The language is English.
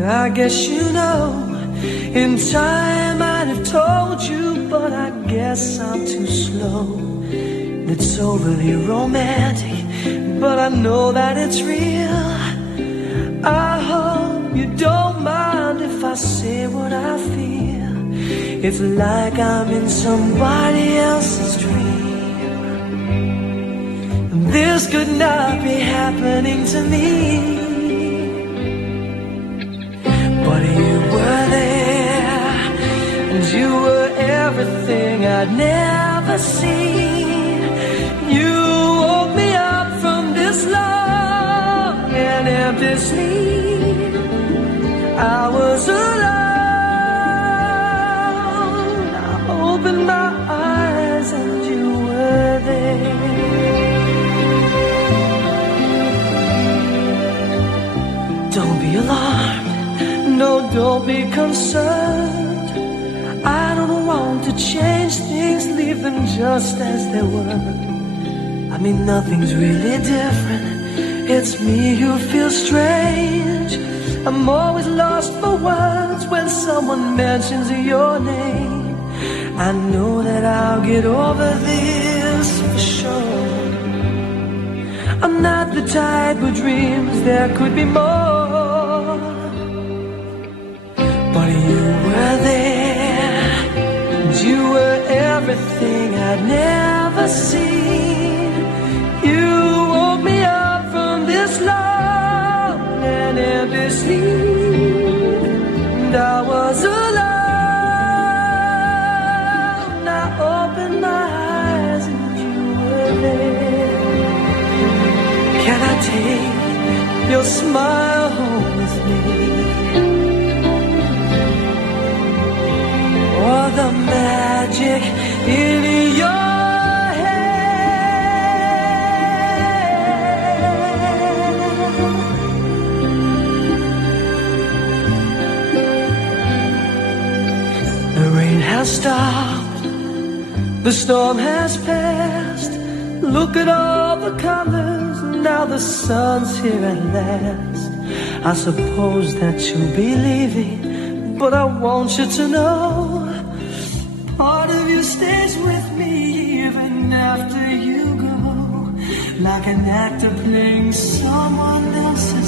I guess you know, in time I'd have told you, but I guess I'm too slow. It's overly romantic, but I know that it's real. I hope you don't mind if I say what I feel. It's like I'm in somebody else's dream, and this could not be happening to me. But you were there, and you were everything I'd never seen. You woke me up from this long and empty sleep. I was alone. I opened my eyes and you were there. Don't be alarmed. No, don't be concerned. I don't want to change things, leave them just as they were. I mean, nothing's really different. It's me who feels strange. I'm always lost for words when someone mentions your name. I know that I'll get over this for sure. I'm not the type who dreams there could be more. But you were there, and you were everything I'd never seen. You woke me up from this long and empty sleep, and I was alone. I opened my eyes and you were there. Can I take your smile home with me? Or the magic in your head. The rain has stopped, the storm has passed. Look at all the colors, now the sun's here at last. I suppose that you'll be leaving, but I want you to know part of you stays with me even after you go, like an actor playing someone else's